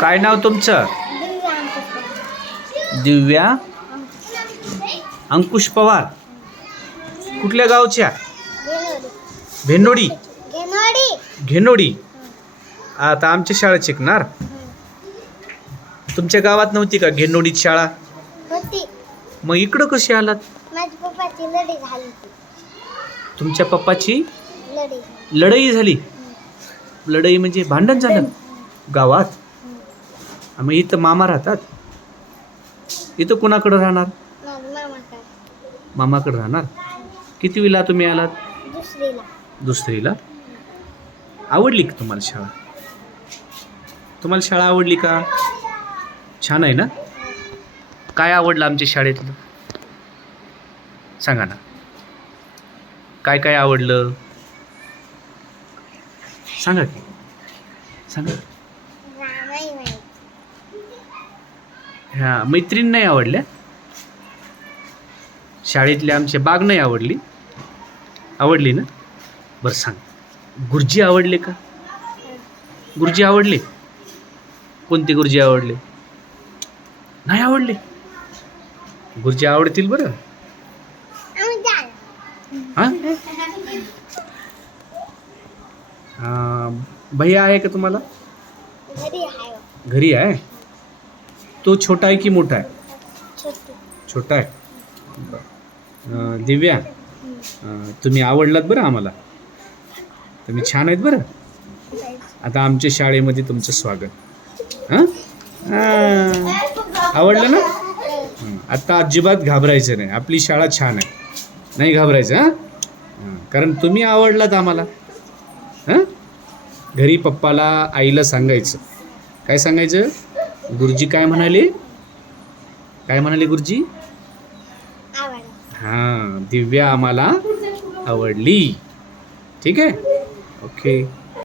काय नाव तुमचं? दिव्या? अंकुश पवार. कुठल्या गावच्या? भेंडोडी. घेनोडी आता आमच्या शाळेत शिकणार. तुमच्या गावात नव्हती का घेनोडीत शाळा? मग इकडं कशी आलात? तुमच्या पप्पाची? लढी लढाई झाली. लढाई म्हणजे भांडण झालं. गावात. मग इथं मामा राहतात. इथं कुणाकडं राहणार? मामाकडे मामाकडं राहणार. किती वेळा तुम्ही आलात? दुसरीला दुसरीला. आवडली का तुम्हाला शाळा? तुम्हाला शाळा आवडली का? छान आहे ना? काय आवडलं आमच्या शाळेतलं? सांगा ना. काय काय आवडलं? सांगा की. सांगा. ह्या मैत्रीण नाही आवडल्या. शाळेतल्या आमच्या बाग नाही आवडली. आवडली ना? बरं सांग. गुरुजी आवडले का? गुरुजी आवडले? कोणते गुरुजी आवडले? नाही आवडले. गुरुजी आवडतील बरं. हां? भैया आहे का तुम्हाला? हो. घरी आहे? तो छोटा आहे की मोठा आहे? छोटी. आहे. दिव्या तुम्ही आवडलात बरं आम्हाला? तुम्ही छान आहेत बरं? आता आमच्या शाळेमध्ये तुमचं स्वागत. हां. आवडलं ना? हं. आता अजिबात घाबरायचं नाही. आपली शाळा छान आहे. नाही घाबरायचं हां. कारण तुम्ही आवडलात आम्हाला. हां? घरी पप्पाला आईला सांगायचं. काय सांगायचं? गुरुजी काय म्हणाले? काय म्हणाले गुरुजी? हां दिव्या आम्हाला आवडली. ठीक आहे? ओके